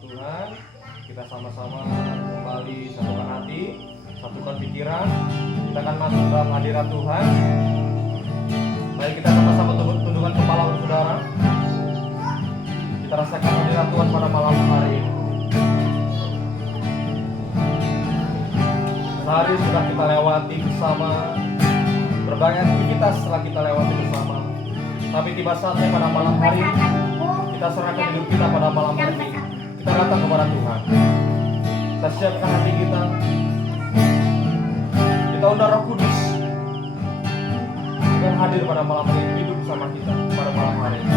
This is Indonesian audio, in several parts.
Tuhan. Kita sama-sama kembali satukan hati, satukan pikiran. Kita akan masuk dalam hadirat Tuhan. Mari kita sama-sama tundukkan kepala saudara. Kita rasakan hadirat Tuhan pada malam hari ini. Sehari sudah kita lewati bersama, berbagai aktivitas telah kita lewati bersama. Tapi tiba saatnya pada malam hari ini, kita serahkan hidup kita pada malam hari ini. Kita datang kepada Tuhan. Kita siapkan hati kita. Kita undang Roh Kudus agar hadir pada malam hari ini, hidup bersama kita pada malam hari ini.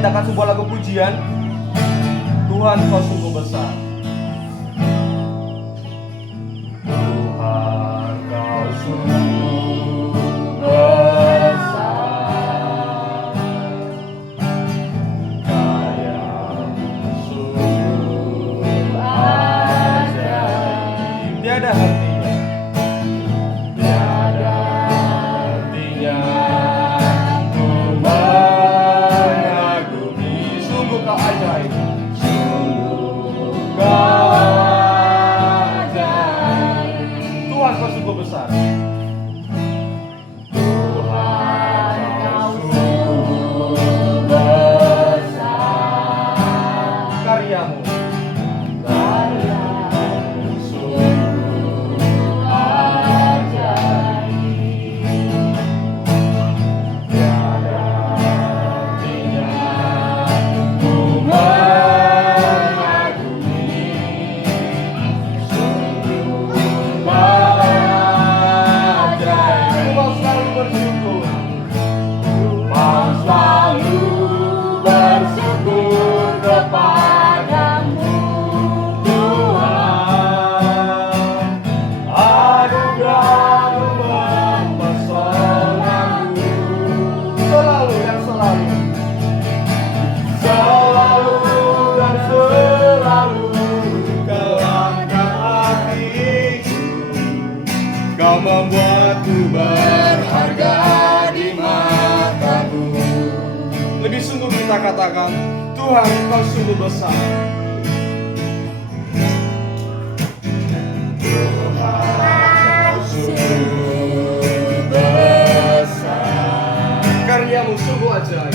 Kita akan sebuah lagu pujian. Tuhan, Kau sungguh besar. Tuhan, Kau sungguh besar. Karya-Mu sungguh ajaib. Tiada hentinya. Tiada hentinya. Ku mengagumi. Sungguh Kau ajaib. Sungguh Kau ajaib. Tuhan, Kau sungguh besar. Tuhan, Kau sungguh besar. Karya-Mu sungguh ajaib. Tiada hentinya ku mengagumi. Sungguh Kau ajaib. Ku mau selalu bersyukur. Ku mau selalu bersyukur kepadamu, Tuhan. Anugerah-Mu mempesonaku. Selalu dan selalu. Selalu dan selalu Kau angkat hatiku. Kau membuatku berharga di mata-Mu. Lebih sungguh kita katakan, Tuhan, Kau sungguh besar. Tuhan, Kau sungguh besar. Karya-Mu sungguh ajaib.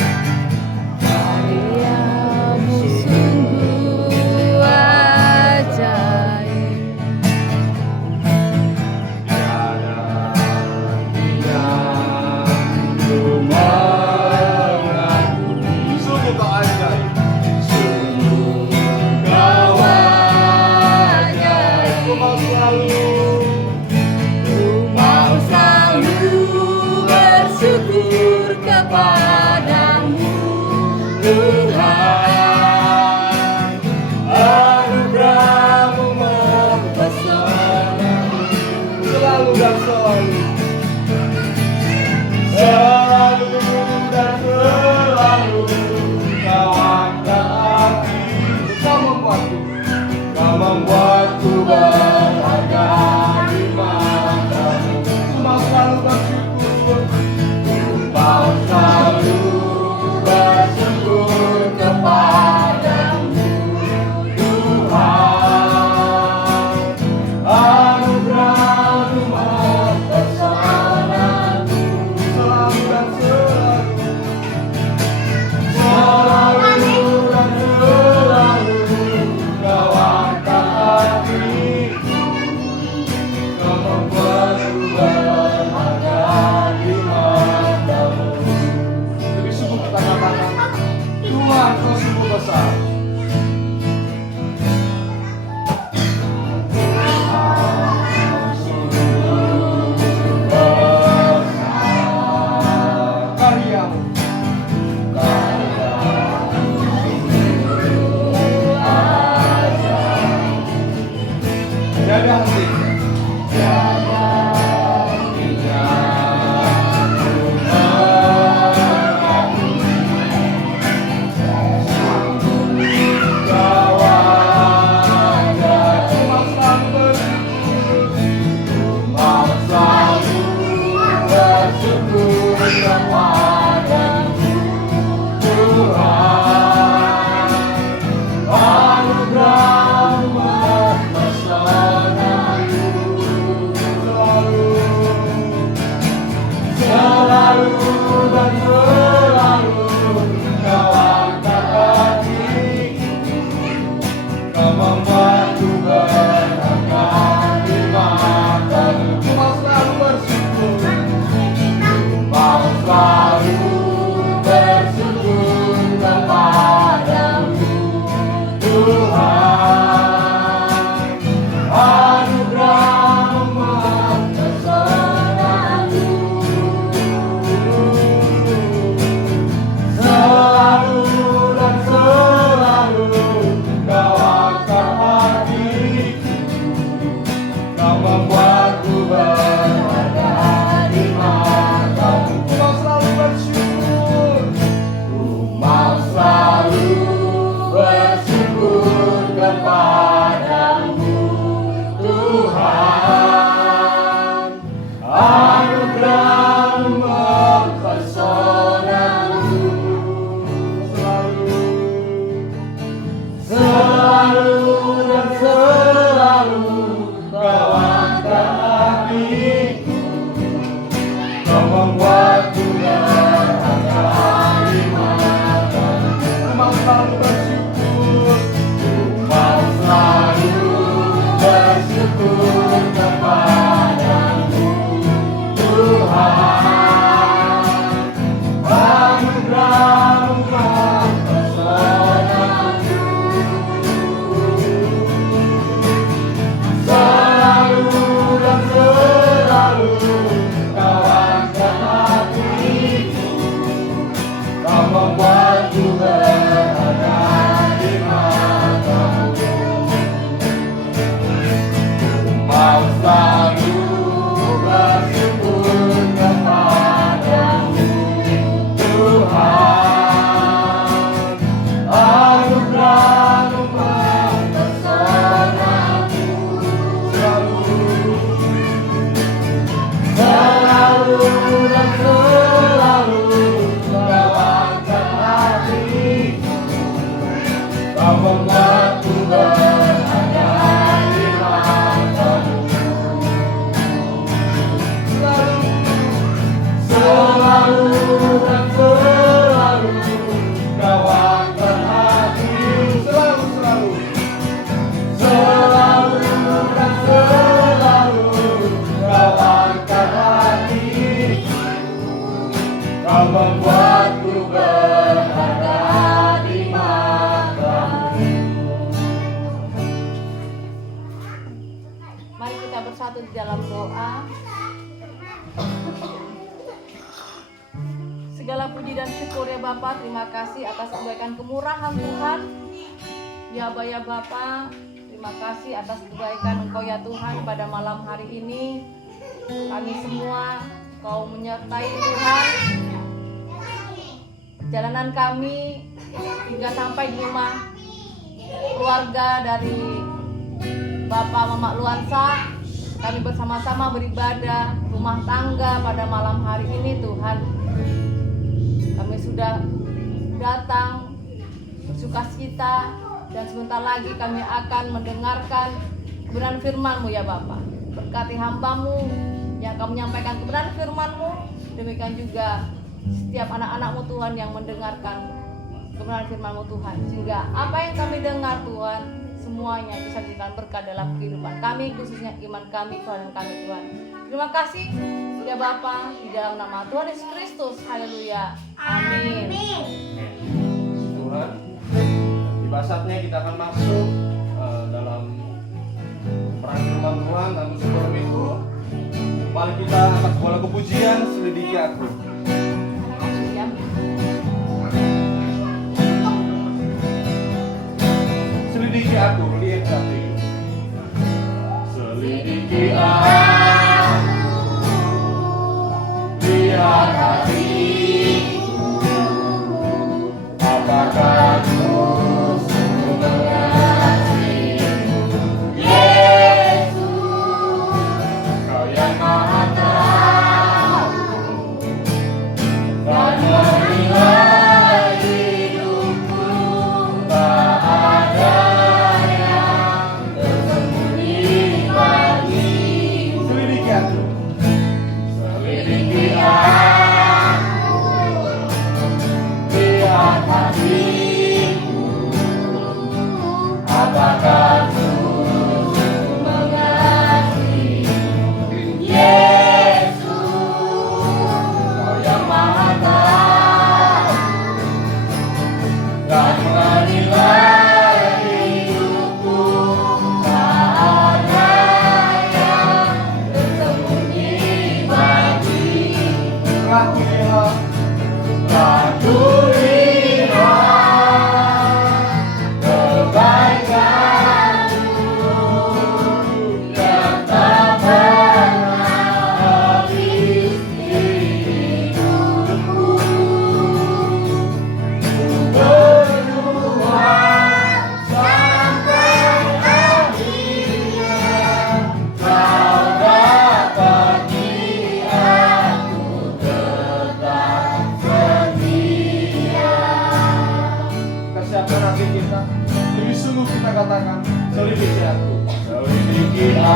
Karya-Mu sungguh ajaib. Tiada hentinya ku mengagumi. Sungguh Kau ajaib. Sungguh Kau ajaib. Ku mau selalu bersyukur kepadamu, selalu dan selalu kau angkat hatiku, kau membuatku berharga di matamu. Ku mau selalu bersyukur, ku mau selalu bersyukur kepadamu Tuhan. Anugerahmu mempesonaku, selalu dan selalu kau angkat hatiku, kau membuatku berharga di matamu. Mau selalu bersyukur kepadamu Tuhan. Anugerahmu mempesonaku, selalu dan selalu kau angkat hatiku, kau membuatku berharga di matamu. Selalu dan selalu kau angkat hatiku, selalu dan selalu kau angkat hatiku, kau membuatku berharga di matamu. Mari kita bersatu di dalam doa. Segala puji dan syukur ya Bapa, terima kasih atas kebaikan kemurahan Tuhan. Ya Aba ya Bapa, terima kasih atas kebaikan Engkau ya Tuhan pada malam hari ini. Kami semua Kau menyertai Tuhan. Perjalanan kami hingga sampai di rumah keluarga dari Bapak Mama Luansa, kami bersama-sama beribadah rumah tangga pada malam hari ini Tuhan. Kami sudah datang bersukacita dan sebentar lagi kami akan mendengarkan kebenaran firman-Mu ya Bapa. Berkati hamba-Mu yang akan menyampaikan kebenaran firman-Mu, demikian juga setiap anak-anak-Mu Tuhan yang mendengarkan kebenaran firman-Mu Tuhan, sehingga apa yang kami dengar Tuhan semuanya bisa dijadikan berkat dalam kehidupan kami, khususnya iman kami, keluarga kami Tuhan. Terima kasih ya Bapa, di dalam nama Tuhan Yesus Kristus. Haleluya. Amin. Tuhan, tiba saatnya kita akan masuk dalam perang firman Tuhan. Namun sebelum itu, mari kita angkat sebuah lagu pujian, Selidiki Aku. Selidiki aku, lihat hati. Selidiki aku, lihat hatiku. Apakah aku sungguh mengasihimu, Yesus? Kau yang Maha Tahu dan menilai hidupku. Tak ada yang tersembunyi bagimu. Selidiki aku, selidiki aku, lihat hatiku. Apakah aku sungguh mengasihimu, Yesus? Kau yang Maha Tahu dan menilai hidupku. Tak ada yang tersembunyi bagimu. Ratulilah, ratulilah kebaikan kita. Lebih sungguh kita katakan, selidiki aku. Selidiki aku.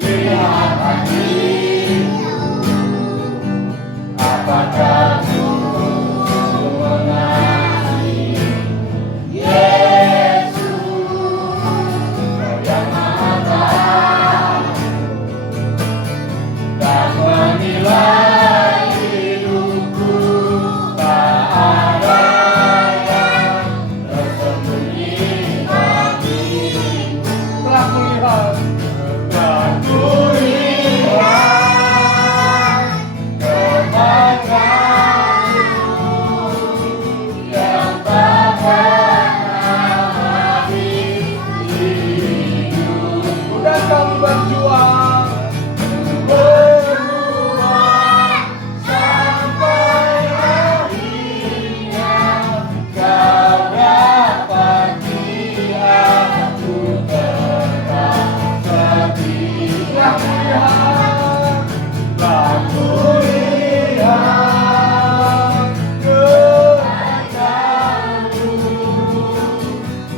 Lihat hati. Apakah sungguh mengasihi Yesus, Kau yang Maha Tahu dan menilai hidupku, tak ada yang tersembunyi bagimu. Telah kulihat yang tak pernah habis hidup. Dan kami berjuang sampai akhirnya Kau dapati aku tetap setia. Telah kulihat kebaikan-Mu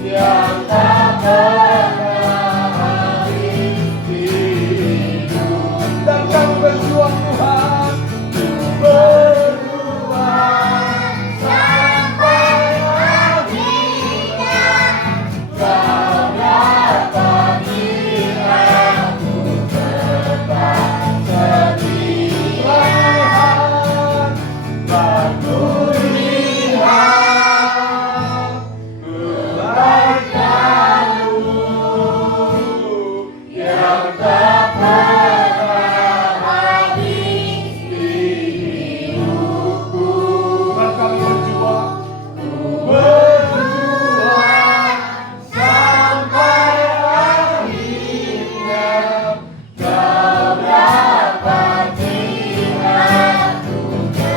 yang tak pernah habis hidup. Dan kami berjuang Tuhan, berjuang sampai akhirnya Kau dapati aku tetap setia. Telah kulihat kebaikan-Mu yang tak pernah habis di hidupku. Dan kami berjuang sampai akhirnya Kau dapati aku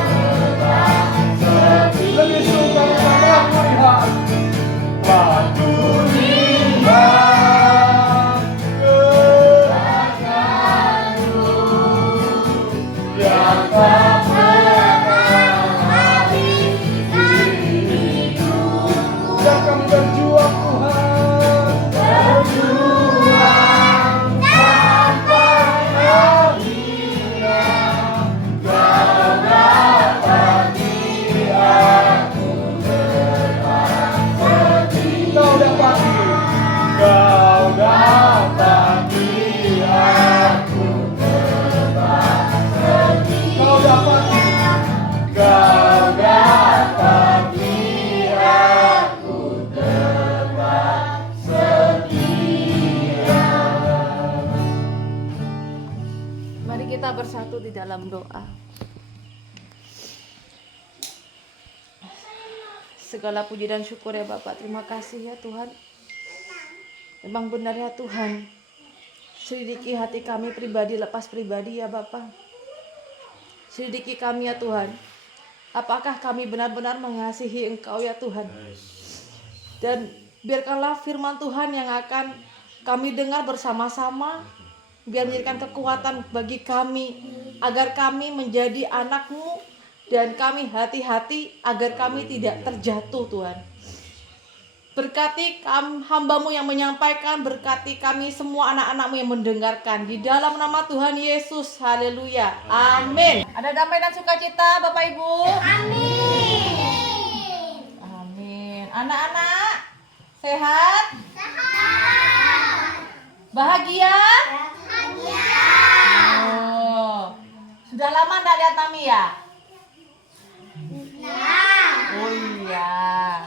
tetap setia. Lebih sungguh telah kulihat kebaikan-Mu yang tak pernah habis di hidupku. Dan kami berjuang Tuhan, berjuang sampai akhirnya Kau dapati aku tetap setia. Kau dapati aku tetap setia. Kau dapati aku tetap setia. Mari kita bersatu di dalam doa. Segala puji dan syukur ya Bapak. Terima kasih ya Tuhan. Memang benar ya Tuhan. Selidiki hati kami pribadi lepas pribadi ya Bapak. Selidiki kami ya Tuhan. Apakah kami benar-benar mengasihi Engkau ya Tuhan. Dan biarkanlah firman Tuhan yang akan kami dengar bersama-sama. Biar menjadikan kekuatan bagi kami. Agar kami menjadi anak-Mu. Dan kami hati-hati agar kami tidak terjatuh Tuhan. Berkati hamba-Mu yang menyampaikan, berkati kami semua anak-anak-Mu yang mendengarkan. Di dalam nama Tuhan Yesus, haleluya, amin. Ada damai dan sukacita Bapak Ibu? Amin. Amin. Anak-anak, sehat? Bahagia? Oh, sudah lama enggak lihat Mami ya? Oh iya.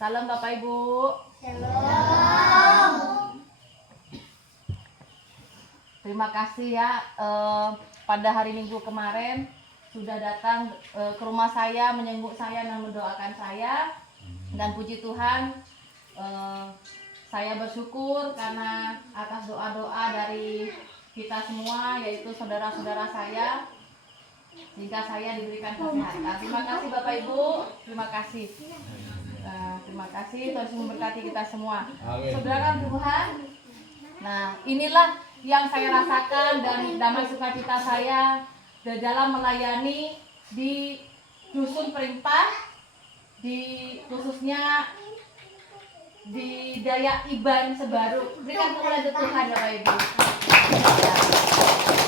Salam Bapak Ibu. Terima kasih ya pada hari Minggu kemarin sudah datang ke rumah saya, menjenguk saya dan mendoakan saya. Dan puji Tuhan, saya bersyukur karena atas doa-doa dari kita semua, yaitu saudara-saudara saya, sehingga saya diberikan kesehatan. Terima kasih Bapak Ibu, terima kasih. Terima kasih, Tuhan memberkati kita semua. Saudara Tuhan, nah inilah yang saya rasakan dan damai sukacita saya dalam melayani di dusun Perimpah, khususnya di Dayak Iban Sebaru. Berikan kepada Tuhan Bapak Ibu.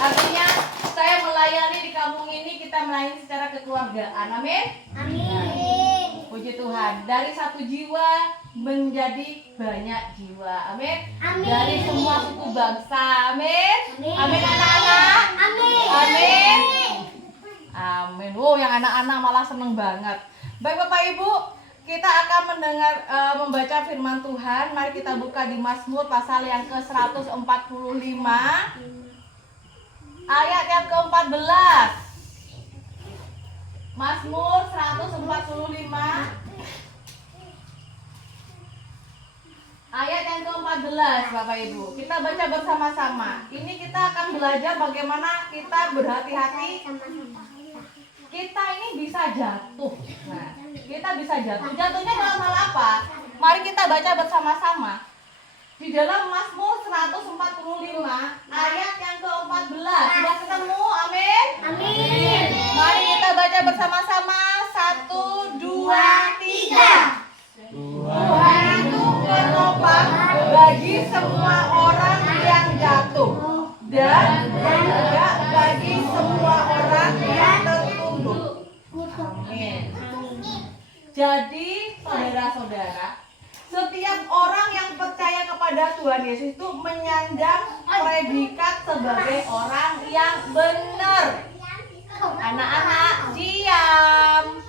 Artinya saya melayani di kampung ini, kita melayani secara kekeluargaan. Amin. Amin. Puji Tuhan. Dari satu jiwa menjadi banyak jiwa. Amin. Amin. Dari semua suku bangsa. Amin. Amin. Amin anak-anak. Amin. Amin. Amin. Wow, yang anak-anak malah seneng banget. Baik Bapak Ibu, kita akan membaca firman Tuhan. Mari kita buka di Mazmur pasal yang ke-145 ayat yang ke-14. Mazmur 145 ayat yang ke-14 Bapak Ibu. Kita baca bersama-sama. Ini kita akan belajar bagaimana kita berhati-hati. Kita ini bisa jatuh. Nah, kita bisa jatuh. Jatuhnya dalam hal apa? Mari kita baca bersama-sama. Di dalam Mazmur 145 ayat yang ke-14. Sudah ketemu? Amin. Amin. Mari kita baca bersama-sama. 1, 2, 3. Tuhan itu penopang bagi semua orang yang jatuh dan juga bagi semua orang yang tertunduk. Amin. Jadi saudara-saudara, setiap orang yang percaya kepada Tuhan Yesus itu menyandang predikat sebagai orang yang benar. Anak-anak diam.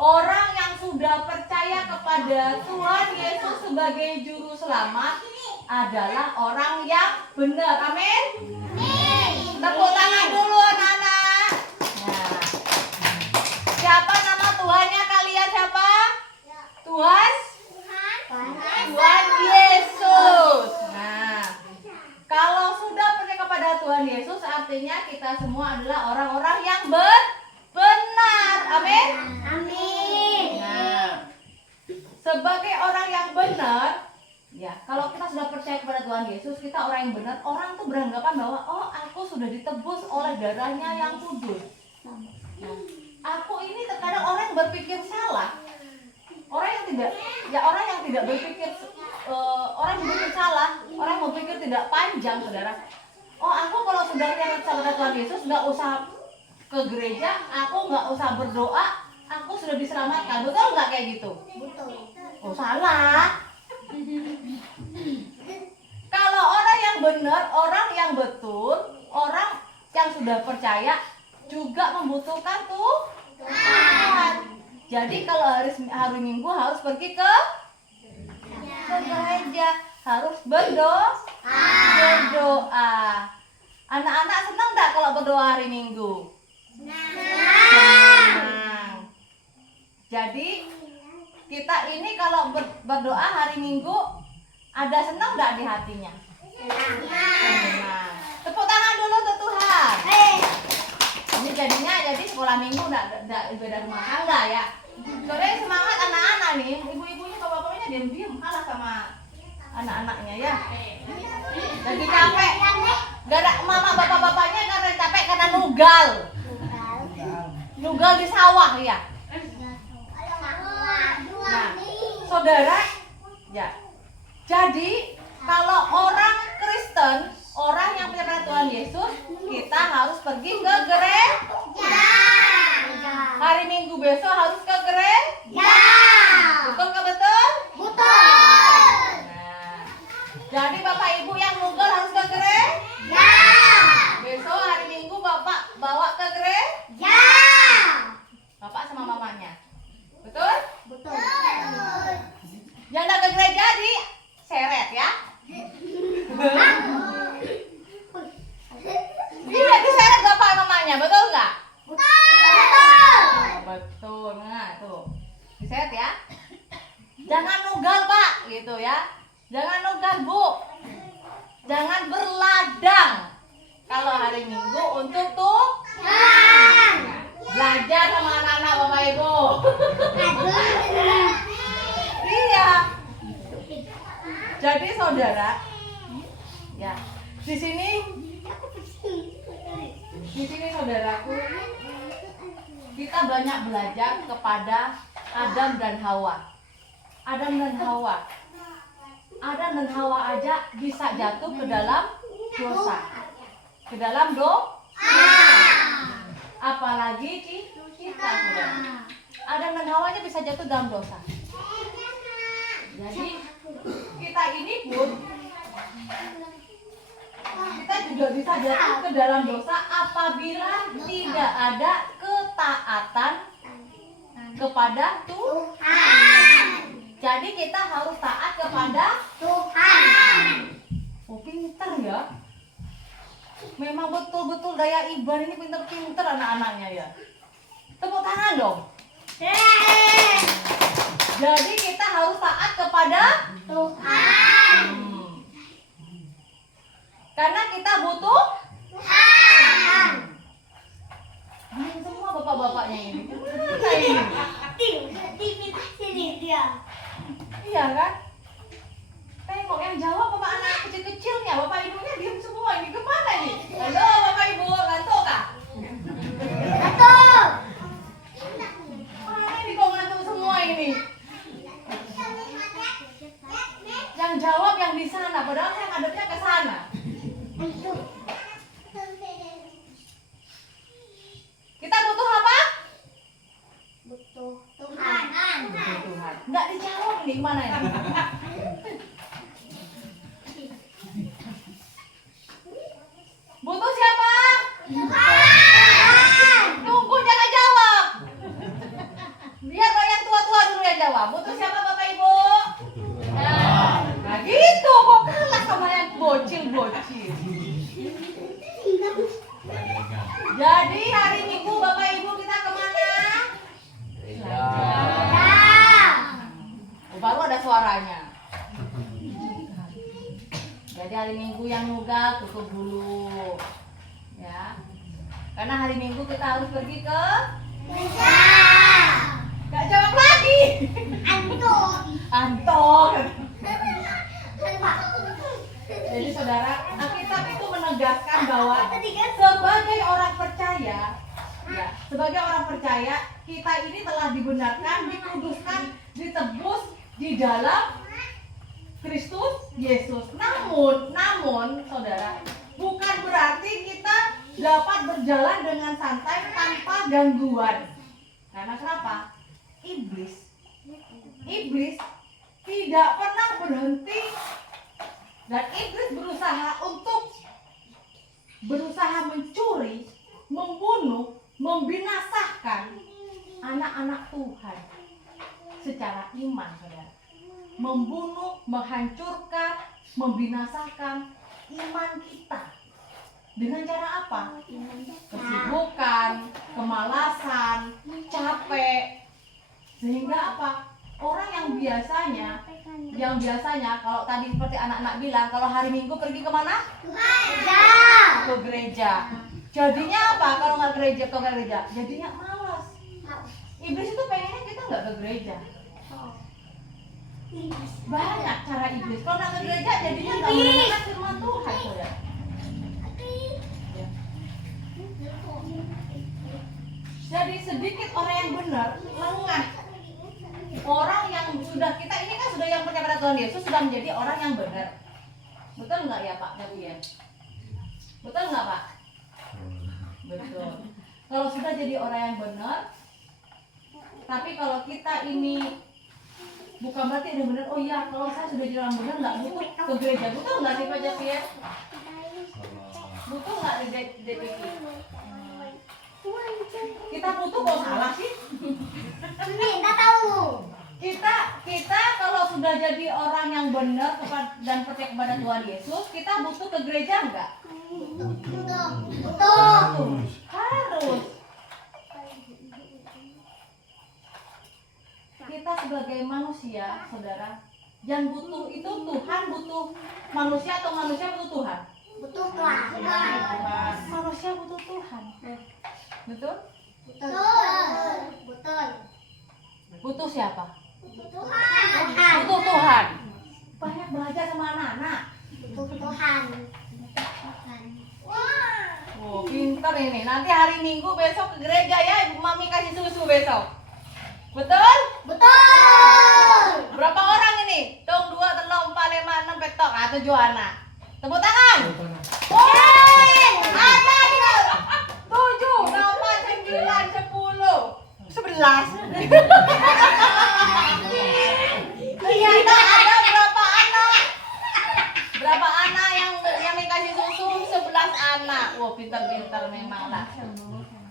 Orang yang sudah percaya kepada Tuhan Yesus sebagai juru selamat adalah orang yang benar. Amin. Tepuk tangan dulu anak-anak. Nah, siapa nama Tuhannya kalian siapa? Tuhan Yesus. Nah, kalau sudah percaya kepada Tuhan Yesus, artinya kita semua adalah orang-orang yang benar. Amin. Amin. Nah, sebagai orang yang benar, ya, kalau kita sudah percaya kepada Tuhan Yesus, kita orang yang benar. Orang tuh beranggapan bahwa oh, aku sudah ditebus oleh darahnya yang kudus. Nah, aku ini terkadang orang yang berpikir salah. Orang yang tidak berpikir orang yang berpikir salah, orang yang berpikir tidak panjang, saudara. Oh, aku kalau sudah percaya kepada Tuhan Yesus nggak usah ke gereja, aku nggak usah berdoa, aku sudah diselamatkan. Betul nggak kayak gitu? Betul. Oh, salah. Kalau orang yang benar, orang yang betul, orang yang sudah percaya juga membutuhkan Tuhan. Jadi kalau hari Minggu harus pergi ke gereja, harus berdoa. Anak-anak senang nggak kalau berdoa hari Minggu? Senang. Jadi kita ini kalau berdoa hari Minggu ada senang nggak di hatinya? Senang. Tepuk tangan dulu untuk Tuhan. Ini jadinya sekolah Minggu nggak ibadah rumah tangga ya. Soalnya semangat anak-anak nih, ibu-ibunya bapak-bapaknya diam-diam kalah sama anak-anaknya ya. Jadi capek. Gara mama bapak-bapaknya karena capek karena nugal di sawah ya. Nah, saudara, ya. Jadi kalau orang Kristen, orang yang percaya Tuhan Yesus, kita harus pergi ke gereja. Hari Minggu besok harus ke gereja. Betul nggak betul? Betul. Nah, jadi bapak ibu yang nunggal harus ke gereja. Besok hari Minggu bapak bawa ke gereja. Bapak sama mamanya. Betul? Betul. Yang nggak ke gereja di seret ya. Iya diseret bapak mamanya, betul nggak? Betul, nah tuh diseret ya. Jangan nugal pak, gitu ya. Jangan nugal bu. Jangan berladang. Kalau hari Minggu untuk Tuhan. Belajar sama anak-anak bapak ibu. Iya. Jadi saudara, ya di sini saudaraku, kita banyak belajar kepada Adam dan Hawa. Adam dan Hawa. Adam dan Hawa aja bisa jatuh ke dalam dosa. Ke dalam dosa. Apalagi kita sudah. Adam dan Hawa aja bisa jatuh dalam dosa. Jadi kita ini pun kita juga bisa jatuh ke dalam dosa apabila tidak ada ketaatan kepada Tuhan. Jadi kita harus taat kepada Tuhan. Oh, pinter ya. Memang betul-betul daya Iban ini pinter-pinter anak-anaknya ya. Tepuk tangan dong. Jadi kita harus taat kepada Tuhan. Karena kita butuh Tuhan. Diam semua bapak-bapaknya ini. Kemana ini? TV sini dia. Iya kan? Tengok yang jawab bapak anak kecil-kecilnya, bapak ibunya diam semua ini. Kemana ini? Halo bapak ibu, ngantuk kah? Betul. Mana ini kok ngantuk semua ini? Yang jawab yang di sana, padahal saya ngadepnya ke sana. Kita butuh apa? Butuh Tuhan. Butuh Tuhan. Nggak dijawab nih, mana ini? Butuh siapa? Tuhan. Tunggu, jangan jawab. Biar yang tua-tua dulu yang jawab. Butuh siapa Bapak Ibu? Nah gitu, kok kalah sama yang bocil-bocil. Jadi hari Minggu Bapak Ibu kita kemana? Oh, baru ada suaranya. Jadi hari Minggu yang nunggal tutup dulu, ya. Karena hari Minggu kita harus pergi ke Gak jawab lagi. Anton. Jadi saudara, Alkitab itu menegaskan bahwa sebagai orang percaya, ya, sebagai orang percaya kita ini telah dibenarkan, dikuduskan, ditebus di dalam Kristus Yesus. Namun saudara, bukan berarti kita dapat berjalan dengan santai tanpa gangguan. Karena kenapa? Iblis tidak pernah berhenti dan iblis berusaha mencuri, membunuh, membinasakan anak-anak Tuhan secara iman, saudara. Membunuh, menghancurkan, membinasakan iman kita. Dengan cara apa? Kesibukan, kemalasan, capek. Sehingga apa? Orang yang biasanya kalau tadi seperti anak-anak bilang, kalau hari Minggu pergi kemana? Ke gereja. Jadinya apa? Kalau nggak ke gereja, jadinya malas. Iblis itu pengennya kita nggak ke gereja. Banyak cara iblis. Kalau nggak ke gereja, jadinya nggak mendengarkan firman Tuhan, saudara. Ya. Jadi sedikit orang yang benar, lengah. Orang yang sudah, kita ini kan sudah yang percaya pada Tuhan Yesus, sudah menjadi orang yang benar. Betul nggak ya Pak? Ya? Betul nggak Pak? Betul. Kalau sudah jadi orang yang benar, tapi kalau kita ini bukan berarti ada benar. Oh iya, kalau saya sudah jadi orang benar nggak butuh ke gereja. Betul nggak sih Pak Javier? Butuh nggak DPP? Kita butuh kok salah sih? Nggak tahu. Kita kalau sudah jadi orang yang benar dan percaya kepada Tuhan Yesus, kita butuh ke gereja enggak? Betul. Harus. Kita sebagai manusia, saudara, yang butuh itu Tuhan butuh manusia atau manusia butuh Tuhan? Butuh Tuhan. Manusia butuh Tuhan. Betul? Betul. Butuh siapa? Tuhan. Butuh Tuhan. Banyak belajar sama anak-anak. Butuh Tuhan. Oh, pinter ini. Nanti hari Minggu besok ke gereja ya, Ibu Mami kasih susu besok. Betul? Betul. Berapa orang ini? Tung 2, 3, 4, 5, 6 petok. Ah, 7 anak. Tepuk tangan. Yeay! Ada dia. 7, 8, 9, 10, 11. Kita ada berapa anak? Berapa anak yang dikasih susu? 11 anak. Wah, pintar-pintar memang lah.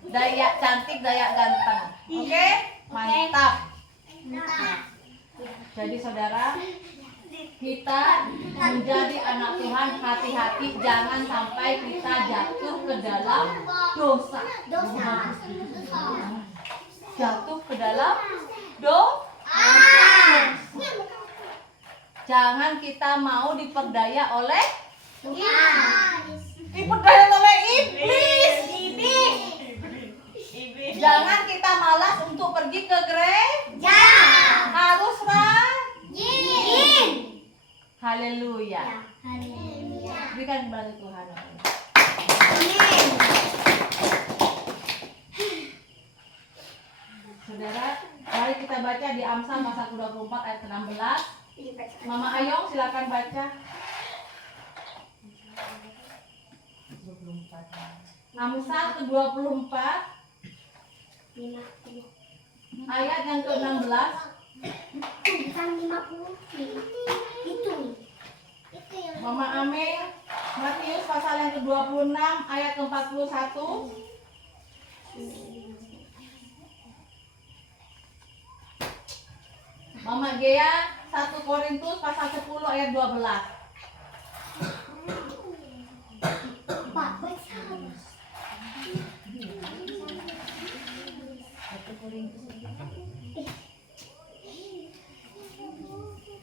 Daya cantik, daya ganteng. Oke? Mantap. Jadi saudara, kita menjadi anak Tuhan, hati-hati jangan sampai kita jatuh ke dalam dosa. Jatuh ke dalam dosa. Jangan kita mau diperdaya oleh diperdaya oleh iblis. Jangan kita malas untuk pergi ke gereja. Harus rajin. Haleluya. Berikan kepada Tuhan. Saudara, mari kita baca di Amsal pasal 24 ayat 16. Mama Ayong silakan baca. Amsal ke-24 ayat yang ke-16. Bukan 50. Itu. Mama Ameng, Matius pasal yang ke-26 ayat ke-41. Mama Gea 1 Korintus pasal 10 ayat 12. Pak, baca.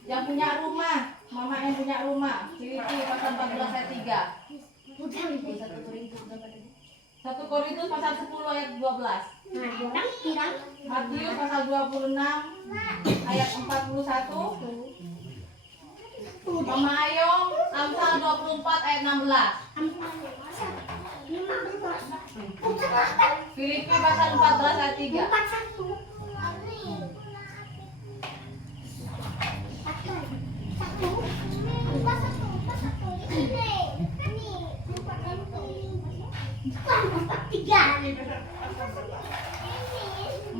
Yang punya rumah, Mama yang punya rumah, Filipi pasal 14 ayat 3. 1 Korintus pasal 10 ayat 12. Matius pasal 26 ayat 41. Mama Ayong Amsal 24 ayat 16. Filipi pasal 14 ayat 3. Tiga.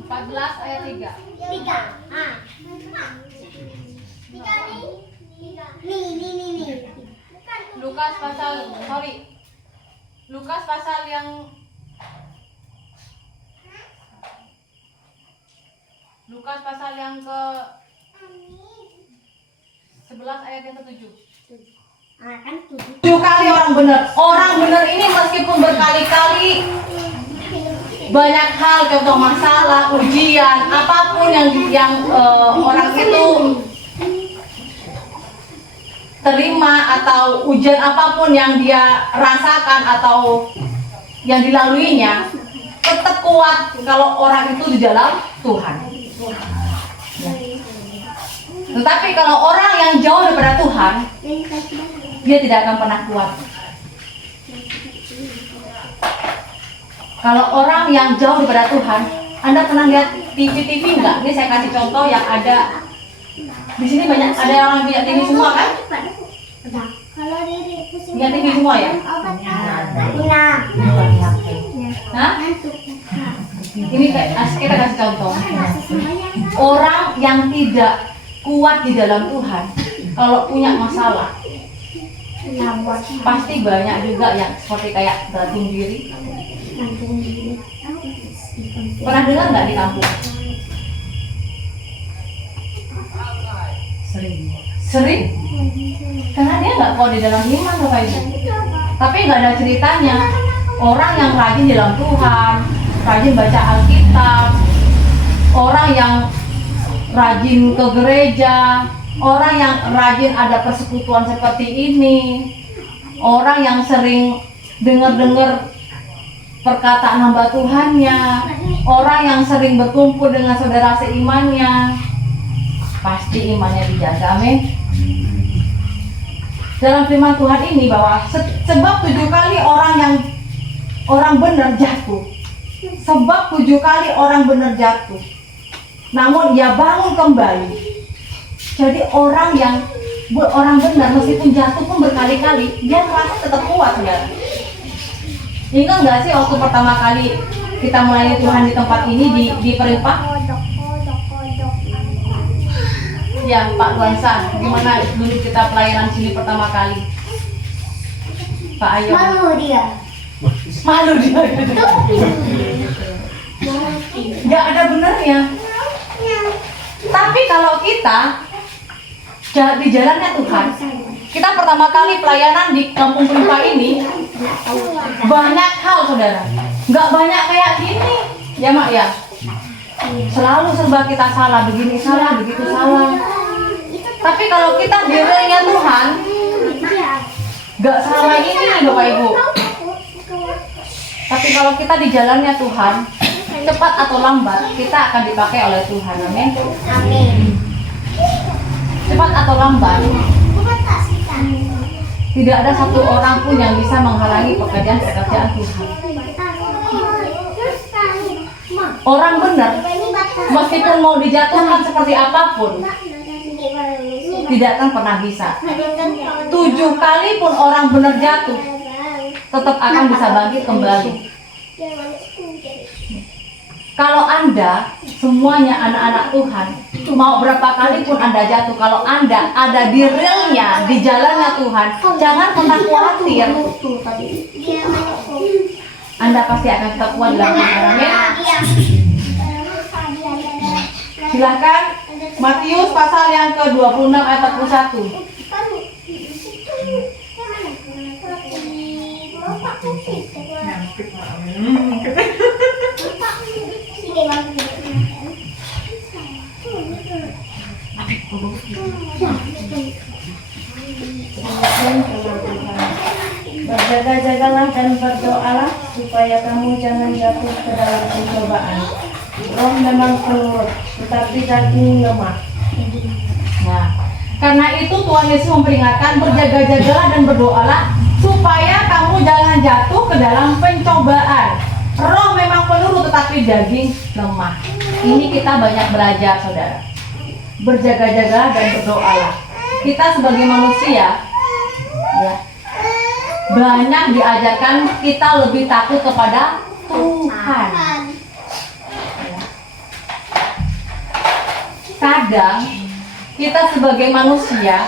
14 ayat 3. Tiga. Nih. Lukas pasal yang ke 11 ayat yang ke-7. Kan 7. 7 kali orang benar. Orang benar ini meskipun berkali-kali banyak hal, contoh masalah, ujian, apapun yang orang itu terima atau ujian apapun yang dia rasakan atau yang dilaluinya, tetap kuat kalau orang itu di dalam Tuhan. Ya. Tetapi kalau orang yang jauh daripada Tuhan, dia tidak akan pernah kuat. Kalau orang yang jauh daripada Tuhan, Anda pernah lihat TV enggak? Ini saya kasih contoh yang ada di sini, banyak ada orang punya TV semua kan? Kalau diri pusing. Punya TV semua ya? Punya. Hah? Ini kita kasih contoh. Orang yang tidak kuat di dalam Tuhan, kalau punya masalah, pasti banyak juga yang seperti kayak gantung diri. Pernah dengar nggak di kampung? Sering? Karena dia nggak kuat di dalam iman, Bapak Ibu. Tapi nggak ada ceritanya. Orang yang rajin di dalam Tuhan, rajin baca Alkitab, orang yang rajin ke gereja, orang yang rajin ada persekutuan seperti ini, orang yang sering dengar-dengar perkataan hamba Tuhannya, orang yang sering berkumpul dengan saudara seimannya, pasti imannya dijaga. Amin. Dalam firman Tuhan ini bahwa sebab 7 kali orang yang orang benar jatuh. Sebab 7 kali orang benar jatuh, namun ia bangun kembali. Jadi orang benar meskipun jatuh pun berkali-kali, dia merasa tetap kuat, saudara. Ingat nggak sih waktu pertama kali kita melayani Tuhan di tempat ini di Perimpah? Ya, Pak Luansa, gimana dulu kita pelayanan sini pertama kali? Pak Ayo. Malu dia. Malu dia. Nggak ada benernya. Tapi kalau kita di jalannya Tuhan, kita pertama kali pelayanan di Kampung Perimpah ini, banyak hal, saudara. Nggak banyak kayak gini, ya Mak ya. Selalu serba kita salah, begini salah, begitu salah. Tapi kalau kita di realnya Tuhan, nggak salah ini Bapak Ibu. Tapi kalau kita di jalannya Tuhan, cepat atau lambat kita akan dipakai oleh Tuhan. Amin. Amin. Cepat atau lambat, tidak ada satu orang pun yang bisa menghalangi pekerjaan Tuhan. Orang benar, meskipun mau dijatuhkan seperti apapun, tidak akan pernah bisa. 7 kali pun orang benar jatuh, tetap akan bisa bangkit kembali. Kalau Anda, semuanya anak-anak Tuhan, mau berapa kali pun Anda jatuh, kalau Anda ada di realnya, di jalannya Tuhan, jangan pernah khawatir. Anda pasti akan tetap kuat dalam Tuhan. Amin. Silakan Matius pasal yang ke-26 ayat 41. Berjaga-jagalah dan berdoalah supaya kamu jangan jatuh ke dalam pencobaan. Roh memang penurut, tetapi daging lemah. Nah, karena itu Tuhan Yesus memperingatkan, berjaga-jagalah dan berdoalah supaya kamu jangan jatuh ke dalam pencobaan. Roh memang penurut, tetapi daging lemah. Ini kita banyak belajar, saudara. Berjaga-jagalah dan berdoalah. Kita sebagai manusia, ya, banyak diajarkan kita lebih takut kepada Tuhan. Kadang kita sebagai manusia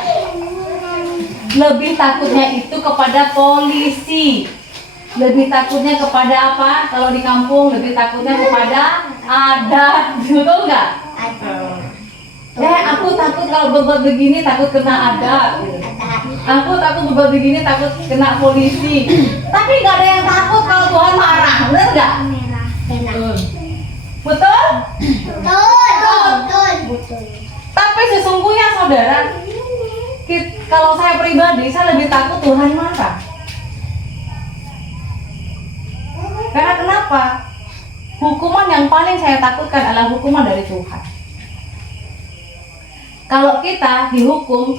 lebih takutnya itu kepada polisi, lebih takutnya kepada apa? Kalau di kampung lebih takutnya kepada adat, betul nggak? Aku takut kalau berbuat begini takut kena adat. Aku takut berbuat begini takut kena polisi. Tapi nggak ada yang takut kalau Tuhan marah, benar nggak? Betul? Betul. Tapi sesungguhnya saudara, kalau saya pribadi, saya lebih takut Tuhan marah. Karena kenapa? Hukuman yang paling saya takutkan adalah hukuman dari Tuhan. Kalau kita dihukum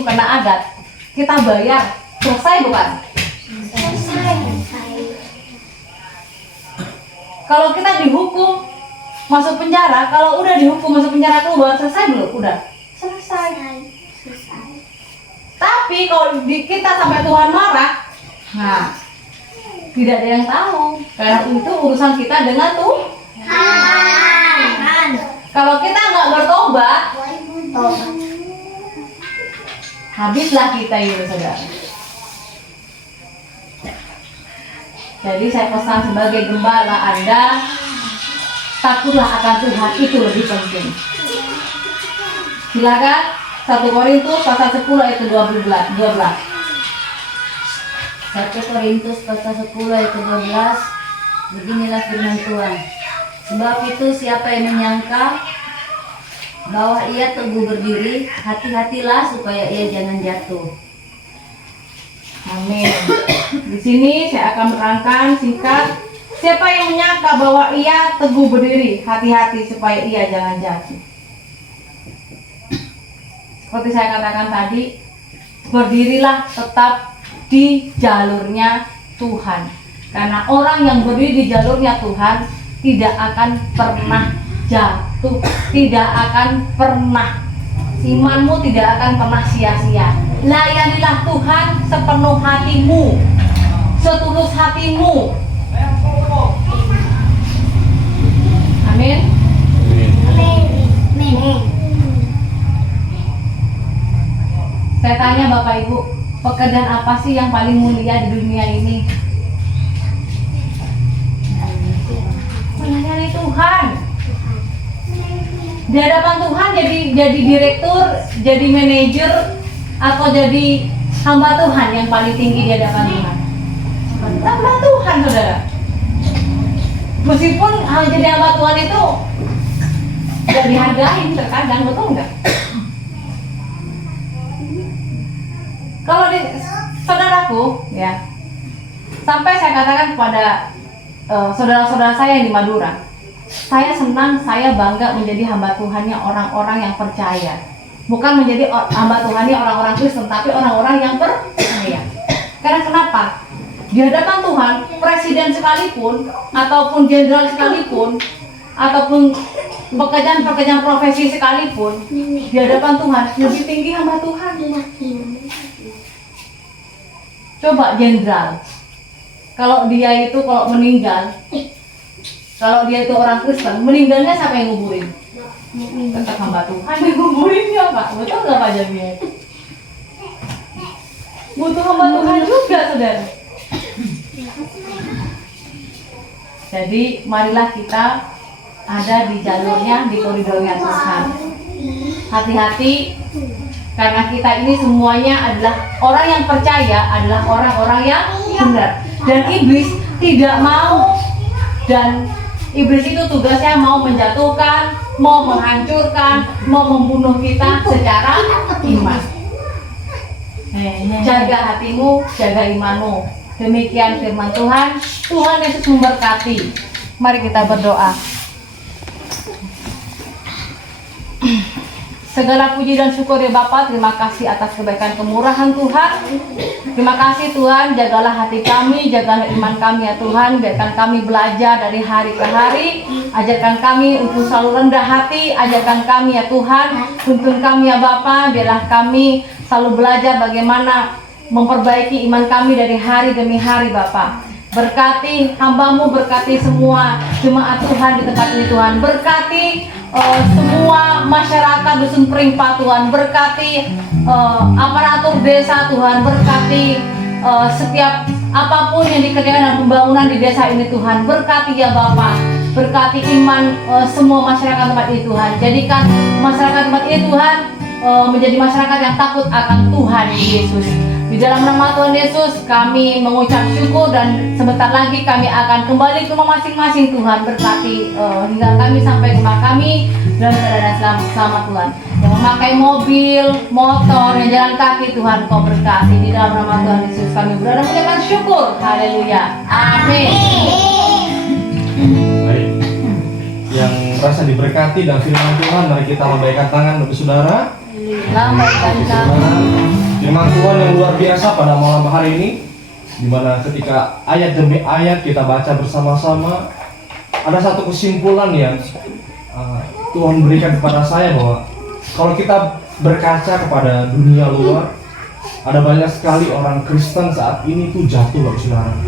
kena adat, kita bayar, selesai bukan? Selesai. Kalau kita dihukum masuk penjara, kalau udah dihukum masuk penjara keluar, selesai belum? Udah selesai. Tapi kalau kita sampai Tuhan marah, nah tidak ada yang tahu, karena itu urusan kita dengan Tuhan. Kalau kita nggak bertobat, habislah kita itu, saudara. Jadi saya pesan sebagai gembala Anda, takutlah akan Tuhan, itu lebih penting. Silakan 1 Korintus pasal 10 ayat 12. 1 Korintus pasal 10 ayat 12. Beginilah firman Tuhan. Sebab itu siapa yang menyangka bahwa ia teguh berdiri, hati-hatilah supaya ia jangan jatuh. Amin. Di sini saya akan menerangkan singkat. Siapa yang menyangka bahwa ia teguh berdiri, hati-hati supaya ia jangan jatuh. Seperti saya katakan tadi, berdirilah tetap di jalurnya Tuhan. Karena orang yang berdiri di jalurnya Tuhan tidak akan pernah jatuh, tidak akan pernah, imanmu tidak akan pernah sia-sia. Layanilah Tuhan sepenuh hatimu, setulus hatimu. Amin. Saya tanya Bapak Ibu, pekerjaan apa sih yang paling mulia di dunia ini? Melayani Tuhan. Di hadapan Tuhan jadi direktur, jadi manajer, atau jadi hamba Tuhan yang paling tinggi di hadapan Tuhan. Hamba Tuhan, saudara. Meskipun jadi hamba Tuhan itu gak dihargain terkadang, betul nggak? Kalau di saudaraku, ya, sampai saya katakan kepada saudara-saudara saya yang di Madura, saya senang, saya bangga menjadi hamba Tuhannya orang-orang yang percaya. Bukan menjadi hamba Tuhannya orang-orang Kristen, tapi orang-orang yang percaya. Karena kenapa? Di hadapan Tuhan, presiden sekalipun, ataupun jenderal sekalipun, ataupun pekerjaan-pekerjaan profesi sekalipun, di hadapan Tuhan lebih tinggi hamba Tuhan. Coba jenderal, kalau dia itu meninggal, kalau dia itu orang Kristen, meninggalnya siapa yang nguburin? Tetap hamba Tuhan yang nguburinnya, Pak. Betul nggak Pak Jamil? Butuh hamba Tuhan juga, saudara. Jadi marilah kita ada di jalurnya, di koridornya Tuhan. Hati-hati, karena kita ini semuanya adalah orang yang percaya, adalah orang-orang yang benar. Dan iblis tidak mau, dan iblis itu tugasnya mau menjatuhkan, mau menghancurkan, mau membunuh kita secara iman. Jaga hatimu, jaga imanmu. Demikian firman Tuhan. Tuhan Yesus memberkati. Mari kita berdoa. Segala puji dan syukur ya Bapa, terima kasih atas kebaikan kemurahan Tuhan. Terima kasih Tuhan, jagalah hati kami, jagalah iman kami ya Tuhan. Biarkan kami belajar dari hari ke hari. Ajarkan kami untuk selalu rendah hati. Ajarkan kami ya Tuhan, tuntun kami ya Bapa. Biarlah kami selalu belajar bagaimana memperbaiki iman kami dari hari demi hari Bapa. Berkati hambamu, berkati semua jemaat Tuhan di tempat ini Tuhan. Berkati semua masyarakat Dusun Perimpa Tuhan. Berkati aparatur desa Tuhan. Berkati setiap apapun yang dikerjakan dalam pembangunan di desa ini Tuhan. Berkati ya Bapa. Berkati iman semua masyarakat tempat ini Tuhan. Jadikan masyarakat tempat ini Tuhan menjadi masyarakat yang takut akan Tuhan Yesus. Di dalam nama Tuhan Yesus kami mengucap syukur, dan sebentar lagi kami akan kembali ke rumah masing-masing. Tuhan berkati hingga kami sampai ke rumah kami dalam keadaan selamat Tuhan. Yang memakai mobil, motor, yang jalan kaki Tuhan Kau berkati. Di dalam nama Tuhan Yesus kami berdoa dan mengucapkan syukur. Haleluya. Amin. Baik. Yang merasa diberkati dan firman Tuhan, mari kita lambaikan tangan bagi saudara. Lambaikan tangan. Firman Tuhan yang luar biasa pada malam hari ini, di mana ketika ayat demi ayat kita baca bersama-sama, ada satu kesimpulan yang Tuhan berikan kepada saya, bahwa kalau kita berkaca kepada dunia luar, ada banyak sekali orang Kristen saat ini tuh jatuh bagi saudara.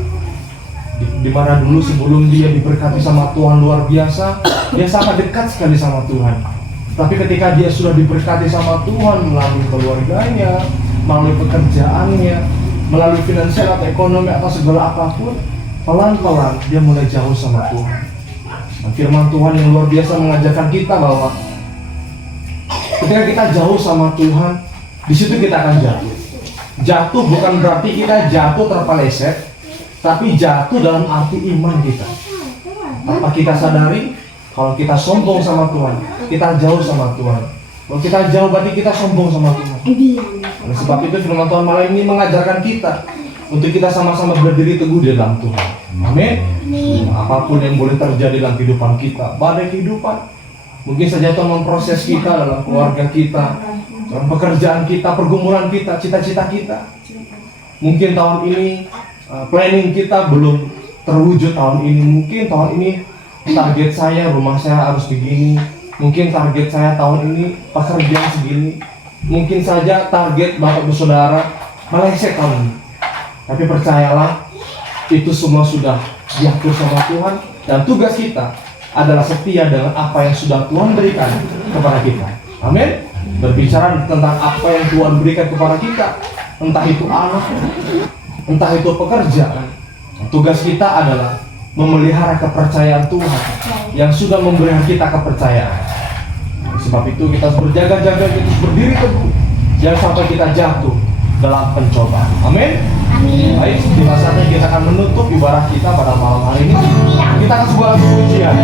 Di mana dulu sebelum dia diberkati sama Tuhan luar biasa, dia sangat dekat sekali sama Tuhan. Tapi ketika dia sudah diberkati sama Tuhan melalui keluarganya, melalui pekerjaannya, melalui finansial atau ekonomi atau segala apapun, pelan-pelan dia mulai jauh sama Tuhan. Nah, firman Tuhan yang luar biasa mengajarkan kita bahwa ketika kita jauh sama Tuhan, di situ kita akan jatuh. Jatuh bukan berarti kita jatuh terpeleset, tapi jatuh dalam arti iman kita. Tanpa kita sadari, kalau kita sombong sama Tuhan, kita jauh sama Tuhan. Kalau kita jauh berarti kita sombong sama Tuhan. Oleh sebab itu firman Tuhan malam ini mengajarkan kita untuk kita sama-sama berdiri teguh di dalam Tuhan. Amin. Apapun yang boleh terjadi dalam kehidupan kita, badai kehidupan, mungkin saja Tuhan memproses kita dalam keluarga kita, dalam pekerjaan kita, pergumulan kita, cita-cita kita. Mungkin tahun ini planning kita belum terwujud tahun ini. Mungkin tahun ini target saya rumah saya harus begini. Mungkin target saya tahun ini pekerjaan segini. Mungkin saja target Bapak Ibu Saudara meleset tahun ini. Tapi percayalah, itu semua sudah diatur sama Tuhan. Dan tugas kita adalah setia dengan apa yang sudah Tuhan berikan kepada kita. Amin. Berbicara tentang apa yang Tuhan berikan kepada kita, entah itu anak, entah itu pekerjaan. Tugas kita adalah memelihara kepercayaan Tuhan yang sudah memberikan kita kepercayaan. Sebab itu kita harus berjaga-jaga, kita harus berdiri teguh, jangan sampai kita jatuh dalam pencobaan. Amin. Amin. Baik, tiba saatnya kita akan menutup ibadah kita pada malam hari ini. Kita akan sebuah lagu pujian.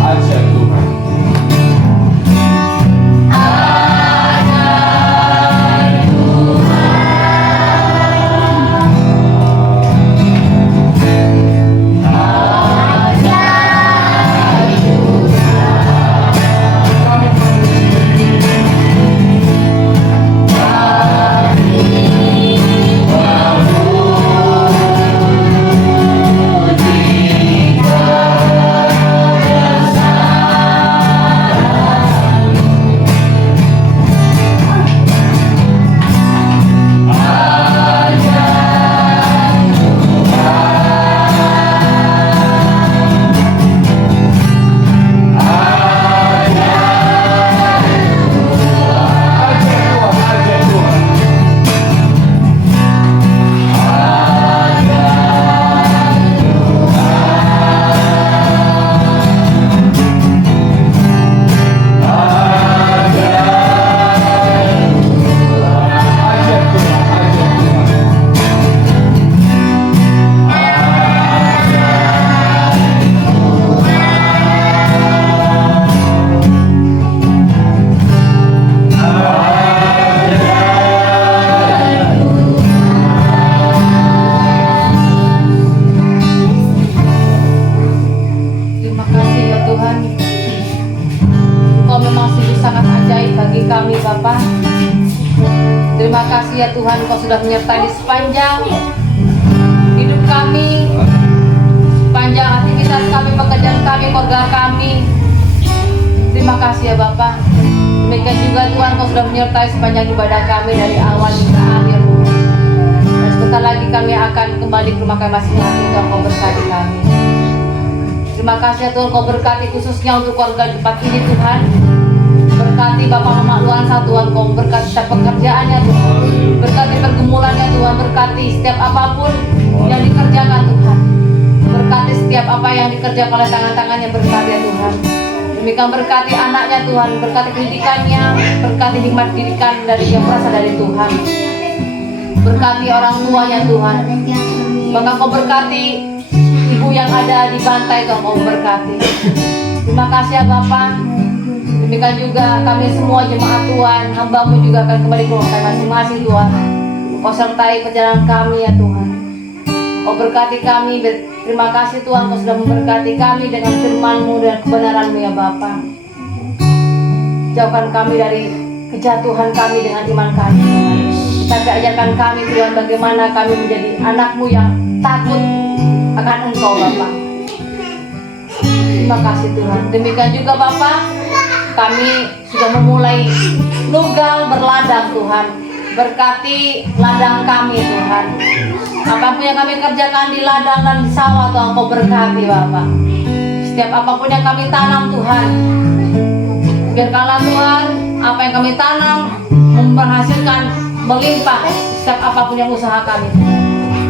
Ajaib Tuhan. Terima kasih ya Tuhan. Engkau memang sungguh sangat ajaib bagi kami Bapa. Terima kasih ya Tuhan, Engkau sudah menyertai di sepanjang hidup kami, sepanjang aktivitas kami, pekerjaan kami, keluarga kami. Terima kasih ya Bapa. Demikian juga Tuhan, Engkau sudah menyertai sepanjang ibadah kami dari awal hingga akhir. Dan sebentar lagi kami akan kembali ke rumah kami masing-masing. Tuhan, Engkau berkati kami. Terima kasih ya Tuhan, Kau berkati khususnya untuk keluarga di tempat ini Tuhan. Berkati Bapak Mama Luansa Tuhan, Kau berkati setiap pekerjaannya Tuhan. Berkati pergumulannya Tuhan, berkati setiap apapun yang dikerjakan Tuhan. Berkati setiap apa yang dikerjakan oleh tangan-tangannya, berkati ya Tuhan. Demikian berkati anaknya Tuhan, berkati pendidikannya, berkati nikmat didikan dari yang berasal dari Tuhan. Berkati orang tuanya Tuhan. Bahkan Kau berkati ibu yang ada di pantai, Tuhan, Kau berkati. Terima kasih ya Bapak. Demikian juga kami semua jemaat Tuhan, hamba-Mu juga akan kembali ke rumah masing-masing Tuhan. Kau sertai perjalanan kami ya Tuhan. Kau berkati kami. Terima kasih Tuhan, Kau sudah memberkati kami dengan firman-Mu dan kebenaran-Mu ya Bapak. Jauhkan kami dari kejatuhan kami dengan iman kami. Tapi ajarkan kami Tuhan bagaimana kami menjadi anak-Mu yang takut akan Engkau Bapak. Terima kasih Tuhan. Demikian juga Bapak, kami sudah memulai lugal berladang Tuhan. Berkati ladang kami Tuhan. Apapun yang kami kerjakan di ladang dan di sawah Tuhan, Kau berkati Bapak. Setiap apapun yang kami tanam Tuhan, biarkanlah Tuhan apa yang kami tanam menghasilkan melimpah setiap apapun yang usaha kami.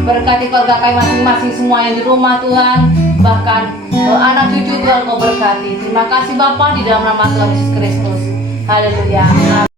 Berkati keluarga kami masing-masing semua yang di rumah Tuhan, bahkan anak cucu Tuhan Kau berkati. Terima kasih Bapa, di dalam nama Tuhan Yesus Kristus. Haleluya.